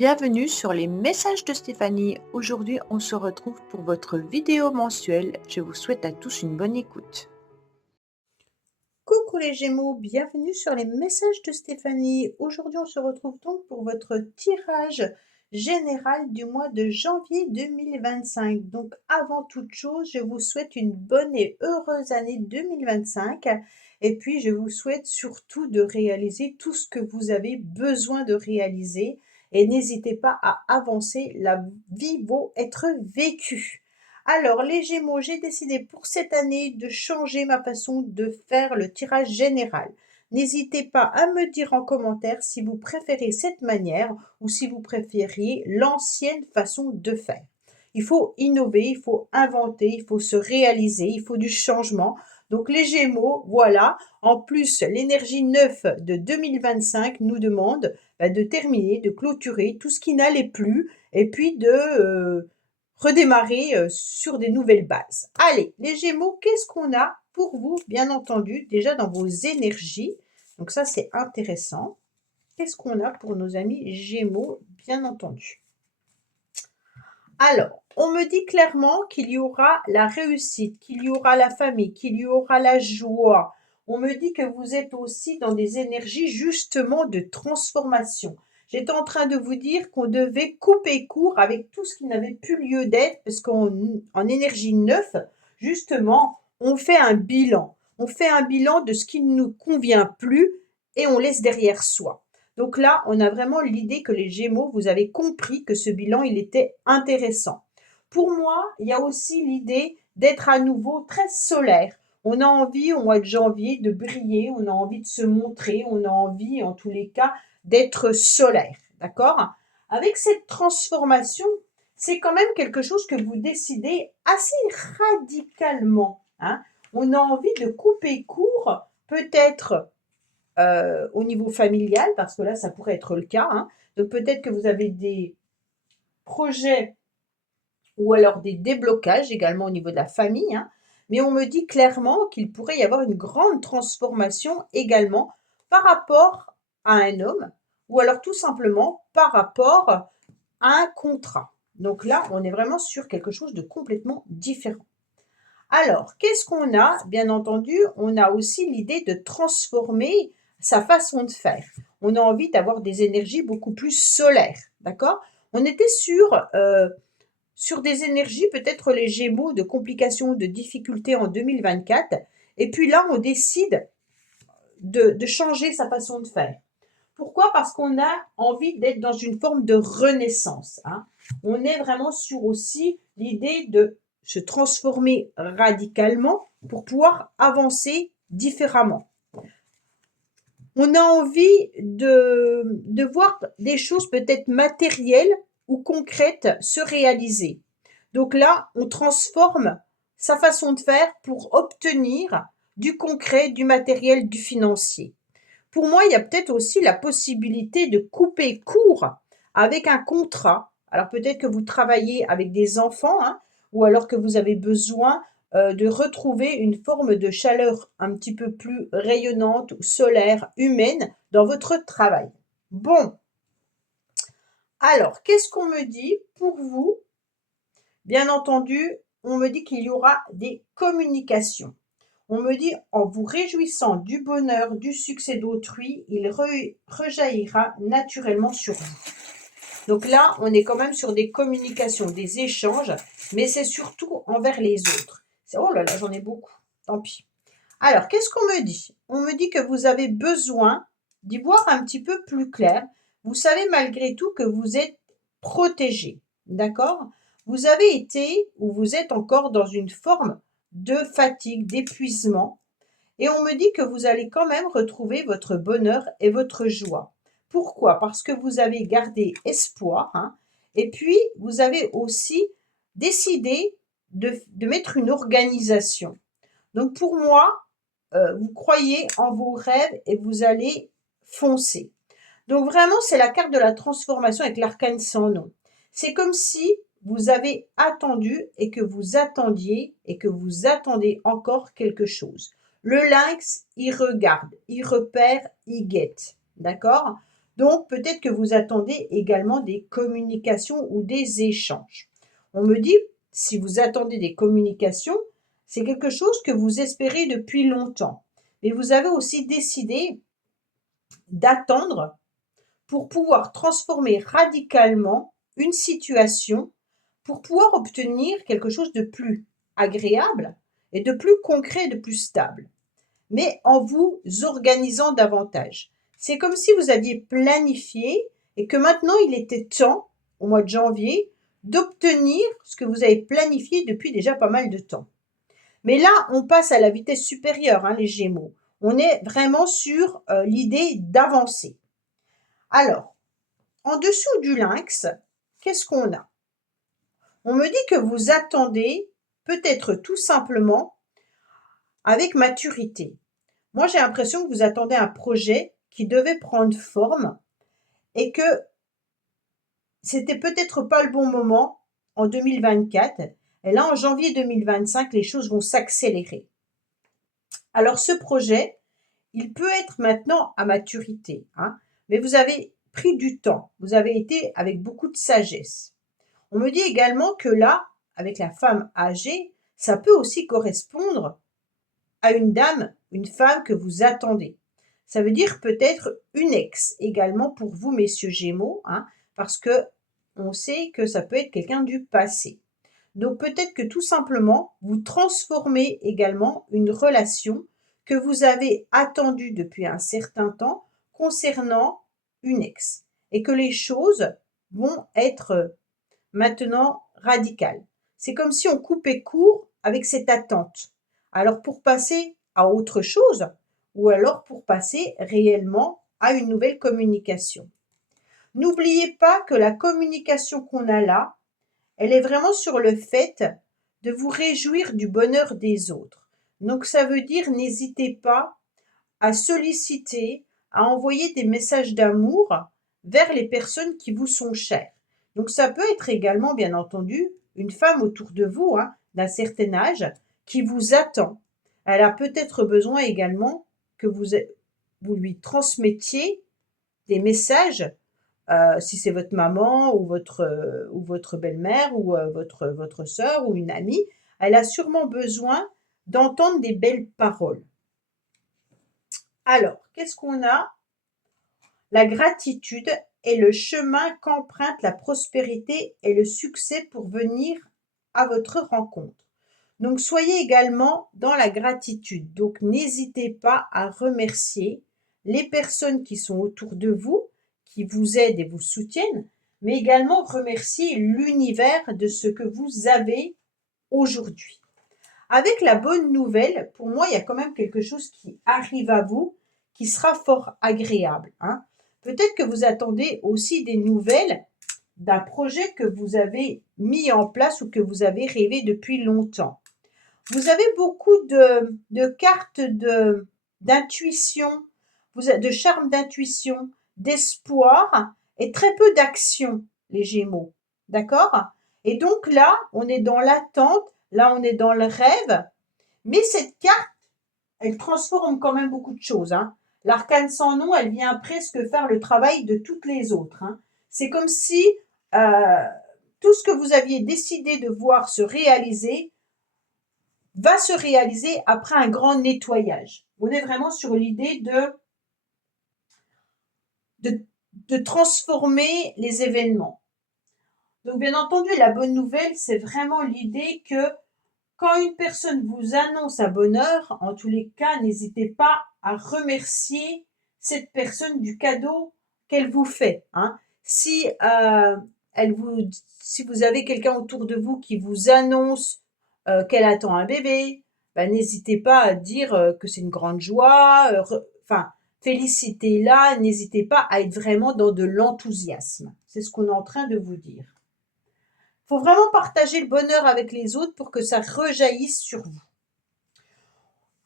Bienvenue sur les messages de Stéphanie. Aujourd'hui, on se retrouve pour votre vidéo mensuelle. Je vous souhaite à tous une bonne écoute. Coucou les Gémeaux, bienvenue sur les messages de Stéphanie. Aujourd'hui, on se retrouve donc pour votre tirage général du mois de janvier 2025. Donc, avant toute chose, je vous souhaite une bonne et heureuse année 2025. Et puis, je vous souhaite surtout de réaliser tout ce que vous avez besoin de réaliser. Et n'hésitez pas à avancer, la vie vaut être vécue. Alors, les Gémeaux, j'ai décidé pour cette année de changer ma façon de faire le tirage général. N'hésitez pas à me dire en commentaire si vous préférez cette manière ou si vous préfériez l'ancienne façon de faire. Il faut innover, il faut inventer, il faut se réaliser, il faut du changement. Donc les Gémeaux, voilà. En plus, l'énergie 9 de 2025 nous demande de terminer, de clôturer tout ce qui n'allait plus et puis de redémarrer sur des nouvelles bases. Allez, les Gémeaux, qu'est-ce qu'on a pour vous, bien entendu, déjà dans vos énergies? Donc ça, c'est intéressant. Qu'est-ce qu'on a pour nos amis Gémeaux, bien entendu? Alors, on me dit clairement qu'il y aura la réussite, qu'il y aura la famille, qu'il y aura la joie. On me dit que vous êtes aussi dans des énergies justement de transformation. J'étais en train de vous dire qu'on devait couper court avec tout ce qui n'avait plus lieu d'être, parce qu'en énergie 9, justement, on fait un bilan. On fait un bilan de ce qui ne nous convient plus et on laisse derrière soi. Donc là, on a vraiment l'idée que les Gémeaux, vous avez compris que ce bilan, il était intéressant. Pour moi, il y a aussi l'idée d'être à nouveau très solaire. On a envie au mois de janvier de briller, on a envie de se montrer, on a envie en tous les cas d'être solaire. D'accord? Avec cette transformation, c'est quand même quelque chose que vous décidez assez radicalement. Hein. On a envie de couper court, peut-être au niveau familial, parce que là, ça pourrait être le cas. Hein. Donc peut-être que vous avez des projets ou alors des déblocages également au niveau de la famille. Hein. Mais on me dit clairement qu'il pourrait y avoir une grande transformation également par rapport à un homme ou alors tout simplement par rapport à un contrat. Donc là, on est vraiment sur quelque chose de complètement différent. Alors, qu'est-ce qu'on a? Bien entendu, on a aussi l'idée de transformer sa façon de faire. On a envie d'avoir des énergies beaucoup plus solaires, d'accord? On était sur des énergies, peut-être les Gémeaux, de complications, de difficultés en 2024. Et puis là, on décide de changer sa façon de faire. Pourquoi? Parce qu'on a envie d'être dans une forme de renaissance. Hein. On est vraiment sur aussi l'idée de se transformer radicalement pour pouvoir avancer différemment. On a envie de voir des choses peut-être matérielles ou concrètes se réaliser. Donc là, on transforme sa façon de faire pour obtenir du concret, du matériel, du financier. Pour moi, il y a peut-être aussi la possibilité de couper court avec un contrat. Alors peut-être que vous travaillez avec des enfants, hein, ou alors que vous avez besoin de retrouver une forme de chaleur un petit peu plus rayonnante, solaire, humaine dans votre travail. Bon, alors qu'est-ce qu'on me dit pour vous? Bien entendu, on me dit qu'il y aura des communications. On me dit, en vous réjouissant du bonheur, du succès d'autrui, il rejaillira naturellement sur vous. Donc là, on est quand même sur des communications, des échanges, mais c'est surtout envers les autres. Oh là là, j'en ai beaucoup. Tant pis. Alors, qu'est-ce qu'on me dit? On me dit que vous avez besoin d'y voir un petit peu plus clair. Vous savez malgré tout que vous êtes protégé. D'accord? Vous avez été ou vous êtes encore dans une forme de fatigue, d'épuisement. Et on me dit que vous allez quand même retrouver votre bonheur et votre joie. Pourquoi? Parce que vous avez gardé espoir. Hein, et puis, vous avez aussi décidé de mettre une organisation. Donc, pour moi, vous croyez en vos rêves et vous allez foncer. Donc, vraiment, c'est la carte de la transformation avec l'arcane sans nom. C'est comme si vous avez attendu et que vous attendiez et que vous attendez encore quelque chose. Le lynx, il regarde, il repère, il guette. D'accord? Donc, peut-être que vous attendez également des communications ou des échanges. On me dit, si vous attendez des communications, c'est quelque chose que vous espérez depuis longtemps. Mais vous avez aussi décidé d'attendre pour pouvoir transformer radicalement une situation, pour pouvoir obtenir quelque chose de plus agréable et de plus concret, de plus stable, mais en vous organisant davantage. C'est comme si vous aviez planifié et que maintenant il était temps, au mois de janvier, d'obtenir ce que vous avez planifié depuis déjà pas mal de temps. Mais là, on passe à la vitesse supérieure, hein, les Gémeaux. On est vraiment sur l'idée d'avancer. Alors, en dessous du lynx, qu'est-ce qu'on a? On me dit que vous attendez peut-être tout simplement avec maturité. Moi, j'ai l'impression que vous attendez un projet qui devait prendre forme et que c'était peut-être pas le bon moment en 2024. Et là, en janvier 2025, les choses vont s'accélérer. Alors, ce projet, il peut être maintenant à maturité, hein, mais vous avez pris du temps. Vous avez été avec beaucoup de sagesse. On me dit également que là, avec la femme âgée, ça peut aussi correspondre à une dame, une femme que vous attendez. Ça veut dire peut-être une ex également pour vous, messieurs Gémeaux, hein, parce que on sait que ça peut être quelqu'un du passé. Donc peut-être que tout simplement, vous transformez également une relation que vous avez attendue depuis un certain temps concernant une ex et que les choses vont être maintenant radicales. C'est comme si on coupait court avec cette attente. Alors pour passer à autre chose ou alors pour passer réellement à une nouvelle communication. N'oubliez pas que la communication qu'on a là, elle est vraiment sur le fait de vous réjouir du bonheur des autres. Donc ça veut dire n'hésitez pas à solliciter, à envoyer des messages d'amour vers les personnes qui vous sont chères. Donc ça peut être également, bien entendu, une femme autour de vous, hein, d'un certain âge, qui vous attend. Elle a peut-être besoin également que vous lui transmettiez des messages, si c'est votre maman ou votre belle-mère ou votre sœur ou une amie, elle a sûrement besoin d'entendre des belles paroles. Alors, qu'est-ce qu'on a? La gratitude est le chemin qu'emprunte la prospérité et le succès pour venir à votre rencontre. Donc, soyez également dans la gratitude. Donc, n'hésitez pas à remercier les personnes qui sont autour de vous, qui vous aident et vous soutiennent, mais également remercier l'univers de ce que vous avez aujourd'hui. Avec la bonne nouvelle, pour moi, il y a quand même quelque chose qui arrive à vous qui sera fort agréable, hein. Peut-être que vous attendez aussi des nouvelles d'un projet que vous avez mis en place ou que vous avez rêvé depuis longtemps. Vous avez beaucoup de cartes d'intuition, de charme d'intuition, d'espoir et très peu d'action, les Gémeaux. D'accord? Et donc là, on est dans l'attente, là, on est dans le rêve, mais cette carte, elle transforme quand même beaucoup de choses, hein. L'arcane sans nom, elle vient presque faire le travail de toutes les autres, hein. C'est comme si tout ce que vous aviez décidé de voir se réaliser va se réaliser après un grand nettoyage. On est vraiment sur l'idée de transformer les événements. Donc, bien entendu, la bonne nouvelle, c'est vraiment l'idée que quand une personne vous annonce un bonheur, en tous les cas, n'hésitez pas à remercier cette personne du cadeau qu'elle vous fait, hein. Si, si vous avez quelqu'un autour de vous qui vous annonce qu'elle attend un bébé, ben, n'hésitez pas à dire que c'est une grande joie, enfin, félicitez-la, n'hésitez pas à être vraiment dans de l'enthousiasme. C'est ce qu'on est en train de vous dire. Il faut vraiment partager le bonheur avec les autres pour que ça rejaillisse sur vous.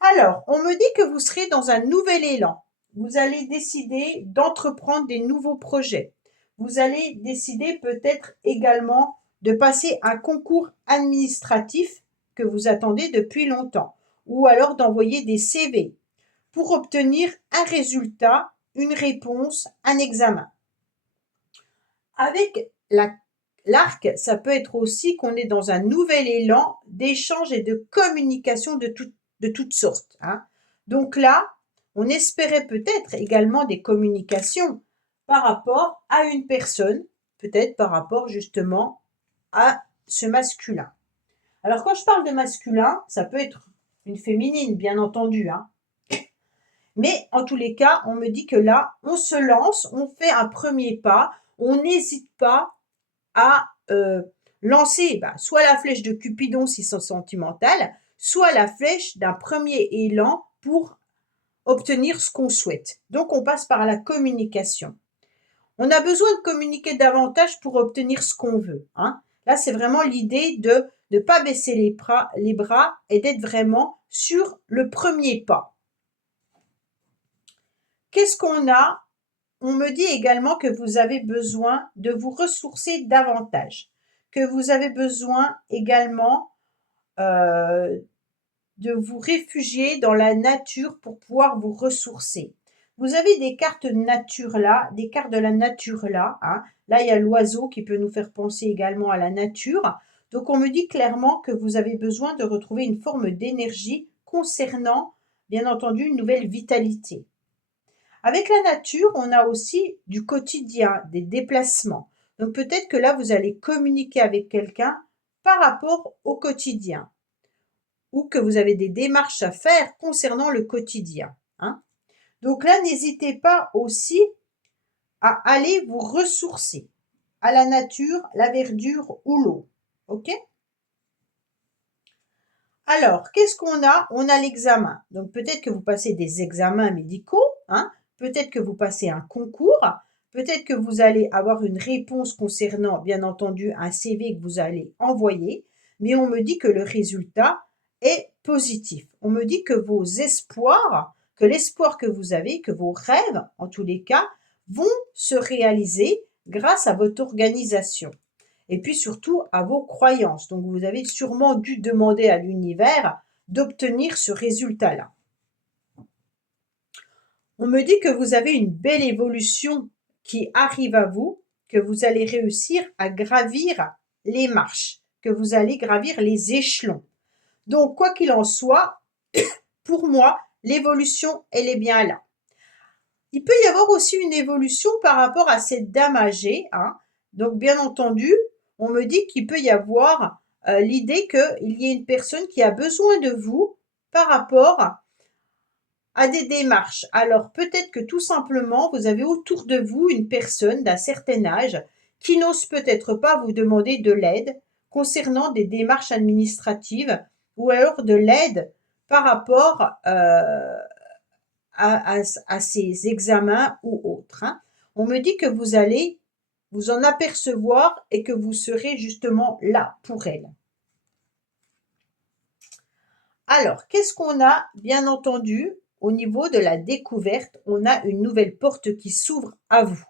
Alors, on me dit que vous serez dans un nouvel élan. Vous allez décider d'entreprendre des nouveaux projets. Vous allez décider peut-être également de passer un concours administratif que vous attendez depuis longtemps, ou alors d'envoyer des CV pour obtenir un résultat une réponse, un examen. Avec l'arc, ça peut être aussi qu'on est dans un nouvel élan d'échange et de communication de toutes sortes, hein. Donc là, on espérait peut-être également des communications par rapport à une personne, peut-être par rapport justement à ce masculin. Alors quand je parle de masculin, ça peut être une féminine, bien entendu, hein. Mais en tous les cas, on me dit que là, on se lance, on fait un premier pas, on n'hésite pas à lancer soit la flèche de Cupidon si c'est sentimental, soit la flèche d'un premier élan pour obtenir ce qu'on souhaite. Donc on passe par la communication. On a besoin de communiquer davantage pour obtenir ce qu'on veut, hein. Là, c'est vraiment l'idée de ne pas baisser les bras et d'être vraiment sur le premier pas. Qu'est-ce qu'on a? On me dit également que vous avez besoin de vous ressourcer davantage, que vous avez besoin également de vous réfugier dans la nature pour pouvoir vous ressourcer. Vous avez des cartes nature là, des cartes de la nature là, hein. Là, il y a l'oiseau qui peut nous faire penser également à la nature. Donc, on me dit clairement que vous avez besoin de retrouver une forme d'énergie concernant, bien entendu, une nouvelle vitalité. Avec la nature, on a aussi du quotidien, des déplacements. Donc peut-être que là, vous allez communiquer avec quelqu'un par rapport au quotidien ou que vous avez des démarches à faire concernant le quotidien, hein. Donc là, n'hésitez pas aussi à aller vous ressourcer à la nature, la verdure ou l'eau. OK? Alors, qu'est-ce qu'on a? On a l'examen. Donc peut-être que vous passez des examens médicaux, hein. Peut-être que vous passez un concours, peut-être que vous allez avoir une réponse concernant, bien entendu, un CV que vous allez envoyer, mais on me dit que le résultat est positif. On me dit que vos espoirs, que l'espoir que vous avez, que vos rêves, en tous les cas, vont se réaliser grâce à votre organisation et puis surtout à vos croyances. Donc vous avez sûrement dû demander à l'univers d'obtenir ce résultat-là. On me dit que vous avez une belle évolution qui arrive à vous, que vous allez réussir à gravir les marches, que vous allez gravir les échelons. Donc, quoi qu'il en soit, pour moi, l'évolution, elle est bien là. Il peut y avoir aussi une évolution par rapport à cette dame âgée, hein. Donc, bien entendu, on me dit qu'il peut y avoir l'idée qu'il y ait une personne qui a besoin de vous par rapport à des démarches. Alors peut-être que tout simplement, vous avez autour de vous une personne d'un certain âge qui n'ose peut-être pas vous demander de l'aide concernant des démarches administratives ou alors de l'aide par rapport à ces examens ou autres, hein. On me dit que vous allez vous en apercevoir et que vous serez justement là pour elle. Alors, qu'est-ce qu'on a? Bien entendu, au niveau de la découverte, on a une nouvelle porte qui s'ouvre à vous,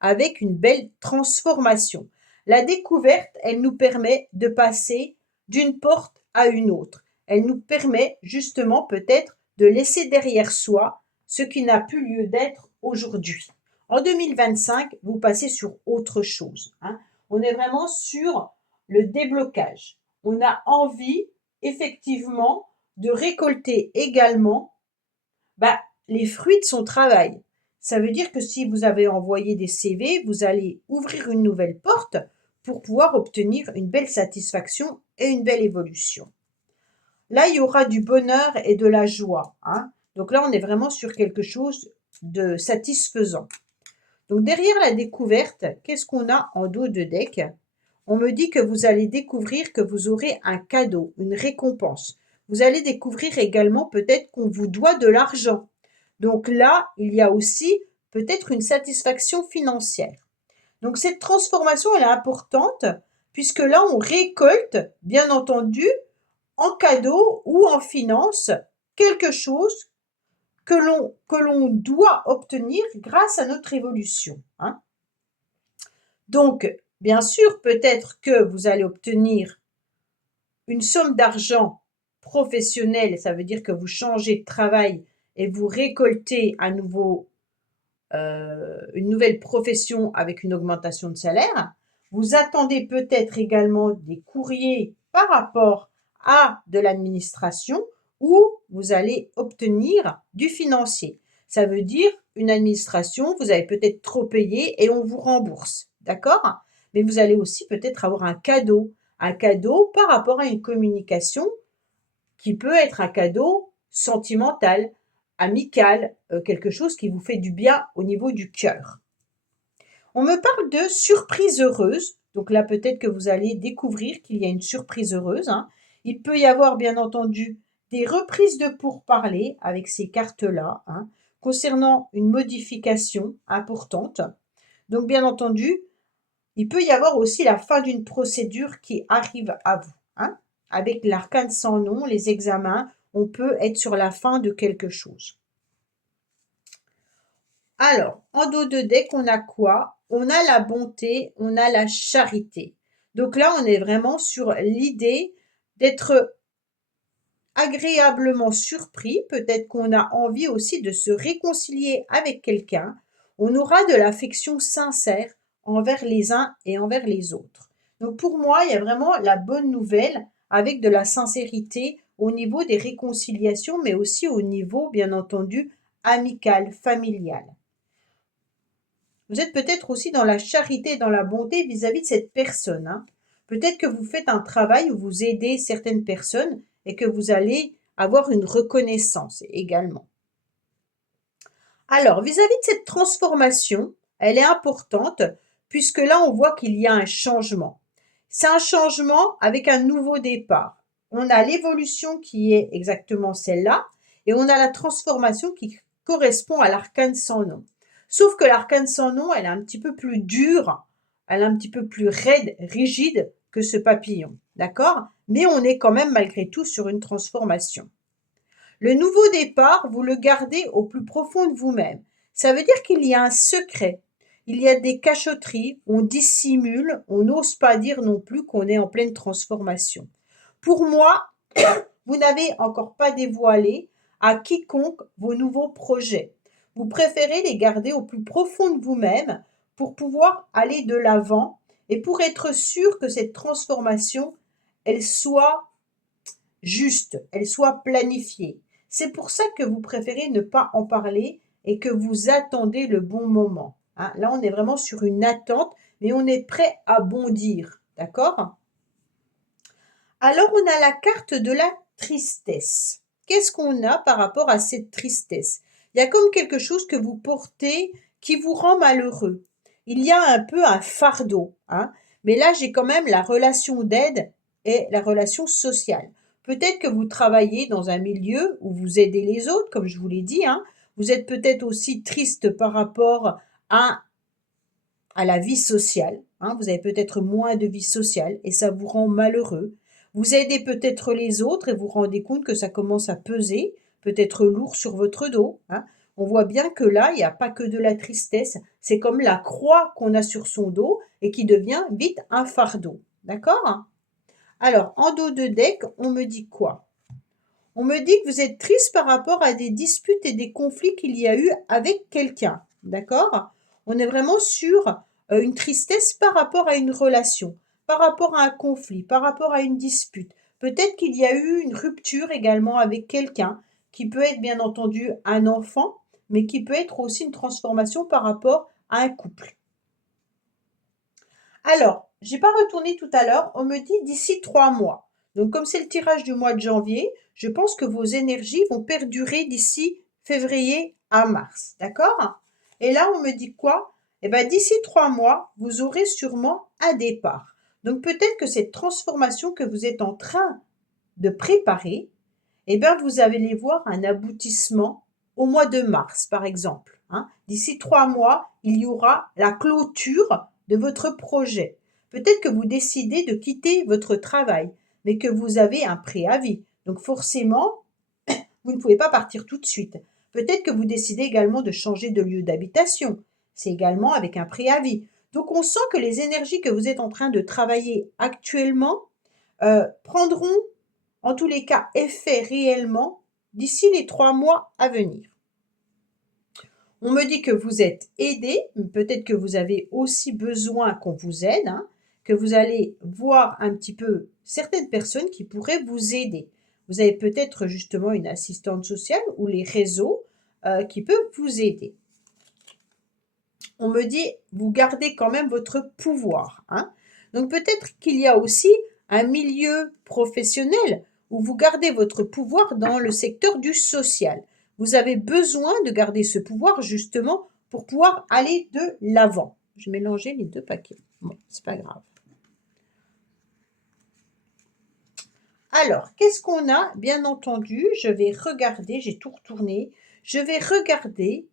avec une belle transformation. La découverte, elle nous permet de passer d'une porte à une autre. Elle nous permet justement peut-être de laisser derrière soi ce qui n'a plus lieu d'être aujourd'hui. En 2025, vous passez sur autre chose, hein. On est vraiment sur le déblocage. On a envie, effectivement, de récolter également les fruits de son travail. Ça veut dire que si vous avez envoyé des CV, vous allez ouvrir une nouvelle porte pour pouvoir obtenir une belle satisfaction et une belle évolution. Là, il y aura du bonheur et de la joie, hein. Donc là, on est vraiment sur quelque chose de satisfaisant. Donc derrière la découverte, qu'est-ce qu'on a en dos de deck? On me dit que vous allez découvrir que vous aurez un cadeau, une récompense. Vous allez découvrir également peut-être qu'on vous doit de l'argent. Donc là, il y a aussi peut-être une satisfaction financière. Donc cette transformation, elle est importante puisque là, on récolte, bien entendu, en cadeau ou en finance, quelque chose que l'on doit obtenir grâce à notre évolution, hein. Donc, bien sûr, peut-être que vous allez obtenir une somme d'argent professionnelle, ça veut dire que vous changez de travail et vous récoltez à nouveau une nouvelle profession avec une augmentation de salaire. Vous attendez peut-être également des courriers par rapport à de l'administration où vous allez obtenir du financier. Ça veut dire une administration, vous avez peut-être trop payé et on vous rembourse, d'accord? Mais vous allez aussi peut-être avoir un cadeau par rapport à une communication qui peut être un cadeau sentimental, amical, quelque chose qui vous fait du bien au niveau du cœur. On me parle de surprise heureuse. Donc là, peut-être que vous allez découvrir qu'il y a une surprise heureuse, hein. Il peut y avoir, bien entendu, des reprises de pourparlers avec ces cartes-là, hein, concernant une modification importante. Donc, bien entendu, il peut y avoir aussi la fin d'une procédure qui arrive à vous, hein. Avec l'arcane sans nom, les examens, on peut être sur la fin de quelque chose. Alors, en dos de deck, on a quoi? On a la bonté, on a la charité. Donc là, on est vraiment sur l'idée d'être agréablement surpris. Peut-être qu'on a envie aussi de se réconcilier avec quelqu'un. On aura de l'affection sincère envers les uns et envers les autres. Donc pour moi, il y a vraiment la bonne nouvelle avec de la sincérité au niveau des réconciliations, mais aussi au niveau, bien entendu, amical, familial. Vous êtes peut-être aussi dans la charité et dans la bonté vis-à-vis de cette personne, hein. Peut-être que vous faites un travail où vous aidez certaines personnes et que vous allez avoir une reconnaissance également. Alors, vis-à-vis de cette transformation, elle est importante puisque là, on voit qu'il y a un changement. C'est un changement avec un nouveau départ. On a l'évolution qui est exactement celle-là et on a la transformation qui correspond à l'arcane sans nom. Sauf que l'arcane sans nom, elle est un petit peu plus dure, elle est un petit peu plus raide, rigide que ce papillon, d'accord? Mais on est quand même malgré tout sur une transformation. Le nouveau départ, vous le gardez au plus profond de vous-même. Ça veut dire qu'il y a un secret, il y a des cachotteries, on dissimule, on n'ose pas dire non plus qu'on est en pleine transformation. Pour moi, vous n'avez encore pas dévoilé à quiconque vos nouveaux projets. Vous préférez les garder au plus profond de vous-même pour pouvoir aller de l'avant et pour être sûr que cette transformation, elle soit juste, elle soit planifiée. C'est pour ça que vous préférez ne pas en parler et que vous attendez le bon moment, hein. Là, on est vraiment sur une attente, mais on est prêt à bondir, d'accord? Alors, on a la carte de la tristesse. Qu'est-ce qu'on a par rapport à cette tristesse? Il y a comme quelque chose que vous portez qui vous rend malheureux. Il y a un peu un fardeau, hein, mais là, j'ai quand même la relation d'aide et la relation sociale. Peut-être que vous travaillez dans un milieu où vous aidez les autres, comme je vous l'ai dit, hein. Vous êtes peut-être aussi triste par rapport à la vie sociale, hein. Vous avez peut-être moins de vie sociale et ça vous rend malheureux. Vous aidez peut-être les autres et vous vous rendez compte que ça commence à peser, peut-être lourd sur votre dos, hein. On voit bien que là, il n'y a pas que de la tristesse, c'est comme la croix qu'on a sur son dos et qui devient vite un fardeau. D'accord? Alors, en dos de deck, on me dit quoi? On me dit que vous êtes triste par rapport à des disputes et des conflits qu'il y a eu avec quelqu'un. D'accord? On est vraiment sur une tristesse par rapport à une relation, par rapport à un conflit, par rapport à une dispute. Peut-être qu'il y a eu une rupture également avec quelqu'un, qui peut être bien entendu un enfant, mais qui peut être aussi une transformation par rapport à un couple. Alors, j'ai pas retourné tout à l'heure, on me dit d'ici 3 mois. Donc comme c'est le tirage du mois de janvier, je pense que vos énergies vont perdurer d'ici février à mars, d'accord? Et là, on me dit quoi? Eh bien, d'ici 3 mois, vous aurez sûrement un départ. Donc peut-être que cette transformation que vous êtes en train de préparer, eh bien, vous allez voir un aboutissement au mois de mars, par exemple, hein. D'ici 3 mois, il y aura la clôture de votre projet. Peut-être que vous décidez de quitter votre travail, mais que vous avez un préavis. Donc forcément, vous ne pouvez pas partir tout de suite. Peut-être que vous décidez également de changer de lieu d'habitation. C'est également avec un préavis. Donc on sent que les énergies que vous êtes en train de travailler actuellement prendront en tous les cas effet réellement d'ici les 3 mois à venir. On me dit que vous êtes aidé, peut-être que vous avez aussi besoin qu'on vous aide, hein, que vous allez voir un petit peu certaines personnes qui pourraient vous aider. Vous avez peut-être justement une assistante sociale ou les réseaux qui peuvent vous aider. On me dit, vous gardez quand même votre pouvoir, hein. Donc peut-être qu'il y a aussi un milieu professionnel où vous gardez votre pouvoir dans le secteur du social. Vous avez besoin de garder ce pouvoir justement pour pouvoir aller de l'avant. Je mélangeais les deux paquets. Bon, c'est pas grave. Alors, qu'est-ce qu'on a? Bien entendu, je vais regarder, j'ai tout retourné. Je vais regarder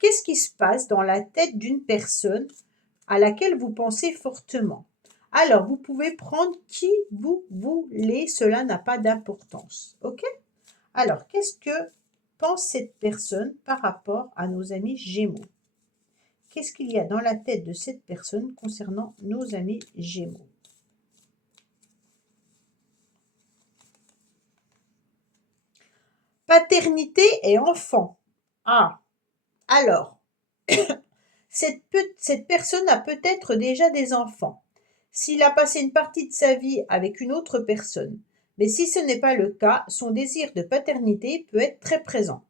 qu'est-ce qui se passe dans la tête d'une personne à laquelle vous pensez fortement. Alors, vous pouvez prendre qui vous voulez, cela n'a pas d'importance. OK? Alors, qu'est-ce que pense cette personne par rapport à nos amis Gémeaux? Qu'est-ce qu'il y a dans la tête de cette personne concernant nos amis Gémeaux? Paternité et enfant. Ah, alors, cette personne a peut-être déjà des enfants. S'il a passé une partie de sa vie avec une autre personne, mais si ce n'est pas le cas, son désir de paternité peut être très présent.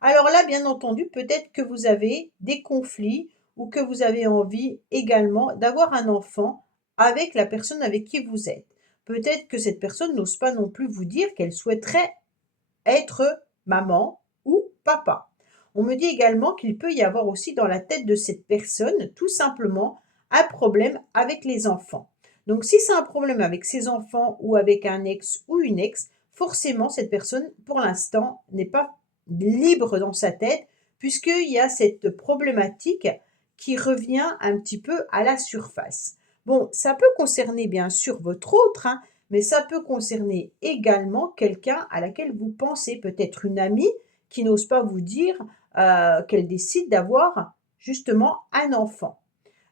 Alors là, bien entendu, peut-être que vous avez des conflits ou que vous avez envie également d'avoir un enfant avec la personne avec qui vous êtes. Peut-être que cette personne n'ose pas non plus vous dire qu'elle souhaiterait être maman ou papa. On me dit également qu'il peut y avoir aussi dans la tête de cette personne tout simplement un problème avec les enfants. Donc si c'est un problème avec ses enfants ou avec un ex ou une ex, forcément cette personne pour l'instant n'est pas libre dans sa tête puisqu'il y a cette problématique qui revient un petit peu à la surface. Bon, ça peut concerner bien sûr votre autre, hein, mais ça peut concerner également quelqu'un à laquelle vous pensez, peut-être une amie qui n'ose pas vous dire qu'elle décide d'avoir justement un enfant.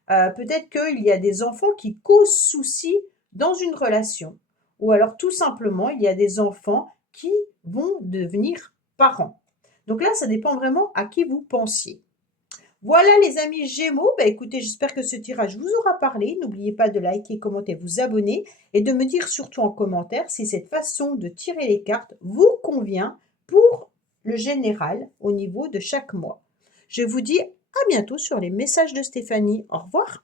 Peut-être qu'il y a des enfants qui causent souci dans une relation, ou alors tout simplement, il y a des enfants qui vont devenir parents. Donc là, ça dépend vraiment à qui vous pensiez. Voilà les amis Gémeaux, bah écoutez, j'espère que ce tirage vous aura parlé. N'oubliez pas de liker, commenter, vous abonner et de me dire surtout en commentaire si cette façon de tirer les cartes vous convient pour le général au niveau de chaque mois. Je vous dis à bientôt sur les messages de Stéphanie. Au revoir.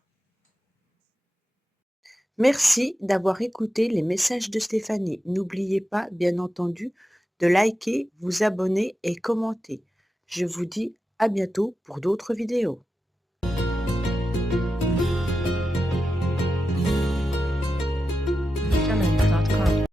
Merci d'avoir écouté les messages de Stéphanie. N'oubliez pas, bien entendu, de liker, vous abonner et commenter. Je vous dis à bientôt pour d'autres vidéos.